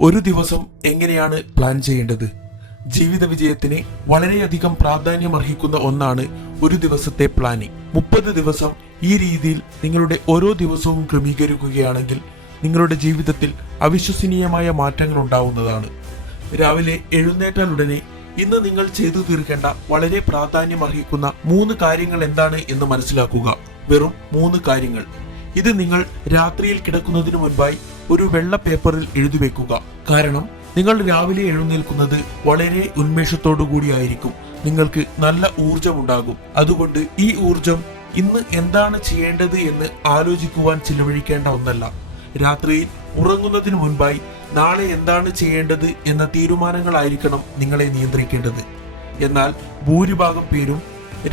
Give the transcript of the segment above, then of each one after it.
ഒരു ദിവസം എങ്ങനെയാണ് പ്ലാൻ ചെയ്യേണ്ടത്? ജീവിത വിജയത്തിന് വളരെയധികം പ്രാധാന്യം അർഹിക്കുന്ന ഒന്നാണ് ഒരു ദിവസത്തെ പ്ലാനിംഗ് മുപ്പത് ദിവസം ഈ രീതിയിൽ നിങ്ങളുടെ ഓരോ ദിവസവും ക്രമീകരിക്കുകയാണെങ്കിൽ നിങ്ങളുടെ ജീവിതത്തിൽ അവിശ്വസനീയമായ മാറ്റങ്ങൾ ഉണ്ടാവുന്നതാണ്. രാവിലെ എഴുന്നേറ്റാൽ ഉടനെ ഇന്ന് നിങ്ങൾ ചെയ്തു തീർക്കേണ്ട വളരെ പ്രാധാന്യം അർഹിക്കുന്ന മൂന്ന് കാര്യങ്ങൾ എന്താണ് എന്ന് മനസ്സിലാക്കുക. വെറും മൂന്ന് കാര്യങ്ങൾ. ഇത് നിങ്ങൾ രാത്രിയിൽ കിടക്കുന്നതിന് മുൻപായി ഒരു വെള്ള പേപ്പറിൽ എഴുതി വെക്കുക. കാരണം നിങ്ങൾ രാവിലെ എഴുന്നേൽക്കുന്നത് വളരെ ഉന്മേഷത്തോടു കൂടിയായിരിക്കും നിങ്ങൾക്ക് നല്ല ഊർജമുണ്ടാകും അതുകൊണ്ട് ഈ ഊർജം ഇന്ന് എന്താണ് ചെയ്യേണ്ടത് എന്ന് ആലോചിക്കുവാൻ ചിലവഴിക്കേണ്ട ഒന്നല്ല. രാത്രിയിൽ ഉറങ്ങുന്നതിന് മുൻപായി നാളെ എന്താണ് ചെയ്യേണ്ടത് എന്ന തീരുമാനങ്ങളായിരിക്കണം നിങ്ങളെ നിയന്ത്രിക്കേണ്ടത്. എന്നാൽ ഭൂരിഭാഗം പേരും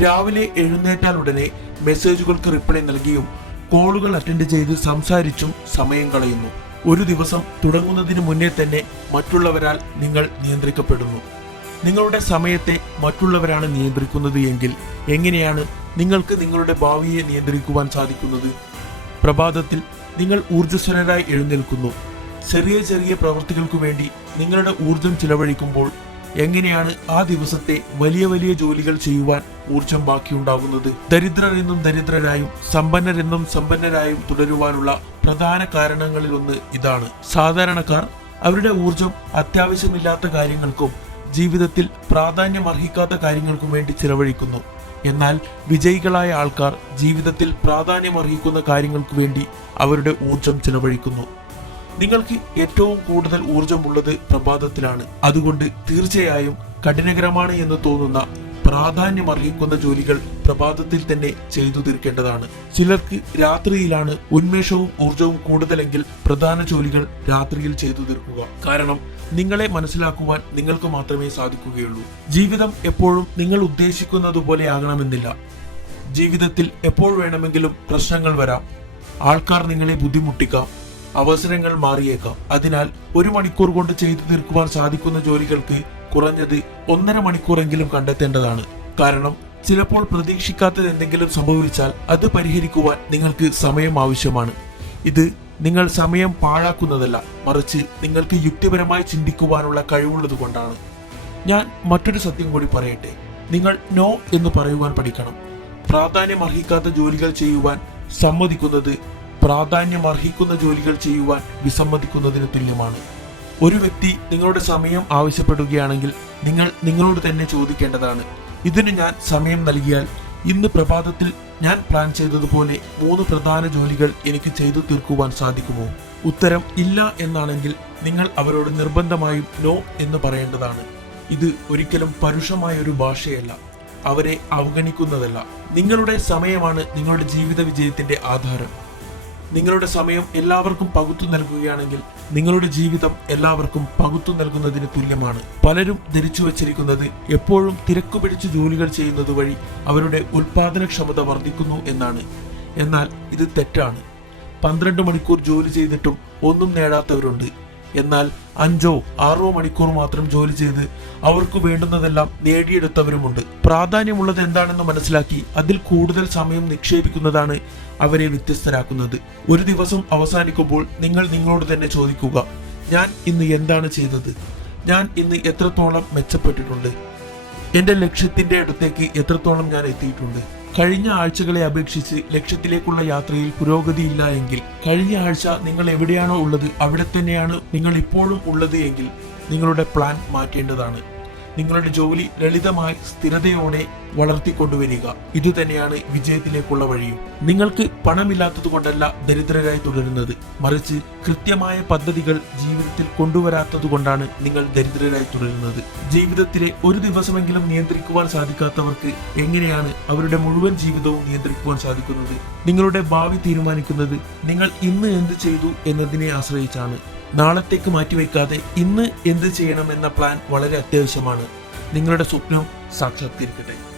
രാവിലെ എഴുന്നേറ്റാൽ ഉടനെ മെസ്സേജുകൾക്ക് റിപ്ലൈ നൽകിയും കോളുകൾ അറ്റൻഡ് ചെയ്ത് സംസാരിച്ചും സമയം കളയുന്നു. ഒരു ദിവസം തുടങ്ങുന്നതിന് മുന്നേ തന്നെ മറ്റുള്ളവരാൽ നിങ്ങൾ നിയന്ത്രിക്കപ്പെടുന്നു. നിങ്ങളുടെ സമയത്തെ മറ്റുള്ളവരാണ് നിയന്ത്രിക്കുന്നത് എങ്കിൽ എങ്ങനെയാണ് നിങ്ങൾക്ക് നിങ്ങളുടെ ഭാവിയെ നിയന്ത്രിക്കുവാൻ സാധിക്കുന്നത്? പ്രഭാതത്തിൽ നിങ്ങൾ ഊർജസ്വലരായി എഴുന്നേൽക്കുന്നു. ചെറിയ ചെറിയ പ്രവൃത്തികൾക്കു വേണ്ടി നിങ്ങളുടെ ഊർജം ചിലവഴിക്കുമ്പോൾ എങ്ങനെയാണ് ആ ദിവസത്തെ വലിയ വലിയ ജോലികൾ ചെയ്യുവാൻ ഊർജം ബാക്കിയുണ്ടാകുന്നത് ദരിദ്രരെന്നും ദരിദ്രരായും സമ്പന്നരെന്നും സമ്പന്നരായും തുടരുവാനുള്ള പ്രധാന കാരണങ്ങളിൽ ഒന്ന് ഇതാണ്. സാധാരണക്കാർ അവരുടെ ഊർജം അത്യാവശ്യമില്ലാത്ത കാര്യങ്ങൾക്കും ജീവിതത്തിൽ പ്രാധാന്യം അർഹിക്കാത്ത കാര്യങ്ങൾക്കും വേണ്ടി ചിലവഴിക്കുന്നു. എന്നാൽ വിജയികളായ ആൾക്കാർ ജീവിതത്തിൽ പ്രാധാന്യം അർഹിക്കുന്ന കാര്യങ്ങൾക്കു വേണ്ടി അവരുടെ ഊർജം ചിലവഴിക്കുന്നു. നിങ്ങൾക്ക് ഏറ്റവും കൂടുതൽ ഊർജമുള്ളത് പ്രഭാതത്തിലാണ്. അതുകൊണ്ട് തീർച്ചയായും കഠിനകരമാണ് എന്ന് തോന്നുന്ന പ്രാധാന്യം അർഹിക്കുന്ന ജോലികൾ പ്രഭാതത്തിൽ തന്നെ ചെയ്തു തീർക്കേണ്ടതാണ്. ചിലർക്ക് രാത്രിയിലാണ് ഉന്മേഷവും ഊർജവും കൂടുതലെങ്കിൽ പ്രധാന ജോലികൾ രാത്രിയിൽ ചെയ്തു തീർക്കുക. കാരണം നിങ്ങളെ മനസ്സിലാക്കുവാൻ നിങ്ങൾക്ക് മാത്രമേ സാധിക്കുകയുള്ളൂ. ജീവിതം എപ്പോഴും നിങ്ങൾ ഉദ്ദേശിക്കുന്നത് പോലെ ആകണമെന്നില്ല. ജീവിതത്തിൽ എപ്പോൾ വേണമെങ്കിലും പ്രശ്നങ്ങൾ വരാം. ആൾക്കാർ നിങ്ങളെ ബുദ്ധിമുട്ടിക്കാം. അവസരങ്ങൾ മാറിയേക്കാം. അതിനാൽ ഒരു മണിക്കൂർ കൊണ്ട് ചെയ്തു തീർക്കുവാൻ സാധിക്കുന്ന ജോലികൾക്ക് കുറഞ്ഞത് ഒന്നര മണിക്കൂറെങ്കിലും കണ്ടെത്തേണ്ടതാണ്. കാരണം ചിലപ്പോൾ പ്രതീക്ഷിക്കാത്തത് എന്തെങ്കിലും സംഭവിച്ചാൽ അത് പരിഹരിക്കുവാൻ നിങ്ങൾക്ക് സമയം ആവശ്യമാണ്. ഇത് നിങ്ങൾ സമയം പാഴാക്കുന്നതല്ല മറിച്ച് നിങ്ങൾക്ക് യുക്തിപരമായി ചിന്തിക്കുവാനുള്ള കഴിവുള്ളത് കൊണ്ടാണ്. ഞാൻ മറ്റൊരു സത്യം കൂടി പറയട്ടെ. നിങ്ങൾ നോ എന്ന് പറയുവാൻ പഠിക്കണം. പ്രാധാന്യം അർഹിക്കാത്ത ജോലികൾ ചെയ്യുവാൻ സമ്മതിക്കുന്നത് പ്രാധാന്യം അർഹിക്കുന്ന ജോലികൾ ചെയ്യുവാൻ വിസമ്മതിക്കുന്നതിന് തുല്യമാണ്. ഒരു വ്യക്തി നിങ്ങളുടെ സമയം ആവശ്യപ്പെടുകയാണെങ്കിൽ നിങ്ങൾ നിങ്ങളോട് തന്നെ ചോദിക്കേണ്ടതാണ് ഇതിന് ഞാൻ സമയം നൽകിയാൽ ഇന്ന് പ്രഭാതത്തിൽ ഞാൻ പ്ലാൻ ചെയ്തതുപോലെ മൂന്ന് പ്രധാന ജോലികൾ എനിക്ക് ചെയ്തു തീർക്കുവാൻ സാധിക്കുമോ? ഉത്തരം ഇല്ല എന്നാണെങ്കിൽ നിങ്ങൾ അവരോട് നിർബന്ധമായും നോ എന്ന് പറയേണ്ടതാണ്. ഇത് ഒരിക്കലും പരുഷമായ ഒരു ഭാഷയല്ല അവരെ അവഗണിക്കുന്നതല്ല. നിങ്ങളുടെ സമയമാണ് നിങ്ങളുടെ ജീവിത വിജയത്തിന്റെ ആധാരം. നിങ്ങളുടെ സമയം എല്ലാവർക്കും പകുത്തു നൽകുകയാണെങ്കിൽ നിങ്ങളുടെ ജീവിതം എല്ലാവർക്കും പകുത്തു നൽകുന്നതിന് തുല്യമാണ്. പലരും ധരിച്ചു വച്ചിരിക്കുന്നത് എപ്പോഴും തിരക്കു പിടിച്ച് ജോലികൾ ചെയ്യുന്നത് വഴി അവരുടെ ഉൽപാദനക്ഷമത വർദ്ധിക്കുന്നു എന്നാണ്. എന്നാൽ ഇത് തെറ്റാണ്. പന്ത്രണ്ട് മണിക്കൂർ ജോലി ചെയ്തിട്ടും ഒന്നും നേടാത്തവരുണ്ട്. എന്നാൽ അഞ്ചോ ആറോ മണിക്കൂർ മാത്രം ജോലി ചെയ്ത് അവർക്ക് വേണ്ടുന്നതെല്ലാം നേടിയെടുത്തവരുമുണ്ട്. പ്രാധാന്യമുള്ളത് എന്താണെന്ന് മനസ്സിലാക്കി അതിൽ കൂടുതൽ സമയം നിക്ഷേപിക്കുന്നതാണ് അവരെ വ്യത്യസ്തരാക്കുന്നത്. ഒരു ദിവസം അവസാനിക്കുമ്പോൾ നിങ്ങൾ നിങ്ങളോട് തന്നെ ചോദിക്കുക ഞാൻ ഇന്ന് എന്താണ് ചെയ്തത്? ഞാൻ ഇന്ന് എത്രത്തോളം മെച്ചപ്പെട്ടിട്ടുണ്ട്? എന്റെ ലക്ഷ്യത്തിന്റെ അടുത്തേക്ക് എത്രത്തോളം ഞാൻ എത്തിയിട്ടുണ്ട്? കഴിഞ്ഞ ആഴ്ചകളെ അപേക്ഷിച്ച് ലക്ഷ്യത്തിലേക്കുള്ള യാത്രയിൽ പുരോഗതിയില്ല എങ്കിൽ കഴിഞ്ഞ ആഴ്ച നിങ്ങൾ എവിടെയാണോ ഉള്ളത് അവിടെ തന്നെയാണ് നിങ്ങൾ ഇപ്പോഴും ഉള്ളത് എങ്കിൽ നിങ്ങളുടെ പ്ലാൻ മാറ്റേണ്ടതാണ്. നിങ്ങളുടെ ജോലി ലളിതമായി സ്ഥിരതയോടെ വളർത്തിക്കൊണ്ടുവരിക. ഇതുതന്നെയാണ് വിജയത്തിലേക്കുള്ള വഴിയും. നിങ്ങൾക്ക് പണമില്ലാത്തത് കൊണ്ടല്ല ദരിദ്രരായി തുടരുന്നത്. മറിച്ച് കൃത്യമായ പദ്ധതികൾ ജീവിതത്തിൽ കൊണ്ടുവരാത്തത് കൊണ്ടാണ് നിങ്ങൾ ദരിദ്രരായി തുടരുന്നത്. ജീവിതത്തിലെ ഒരു ദിവസമെങ്കിലും നിയന്ത്രിക്കുവാൻ സാധിക്കാത്തവർക്ക് എങ്ങനെയാണ് അവരുടെ മുഴുവൻ ജീവിതവും നിയന്ത്രിക്കുവാൻ സാധിക്കുന്നത്? നിങ്ങളുടെ ഭാവി തീരുമാനിക്കുന്നത് നിങ്ങൾ ഇന്ന് എന്ത് ചെയ്തു എന്നതിനെ ആശ്രയിച്ചാണ്. നാളത്തേക്ക് മാറ്റിവെക്കാതെ ഇന്ന് എന്ത് ചെയ്യണം എന്ന പ്ലാൻ വളരെ അത്യാവശ്യമാണ്. നിങ്ങളുടെ സ്വപ്നം സാക്ഷാത്കരിക്കട്ടെ.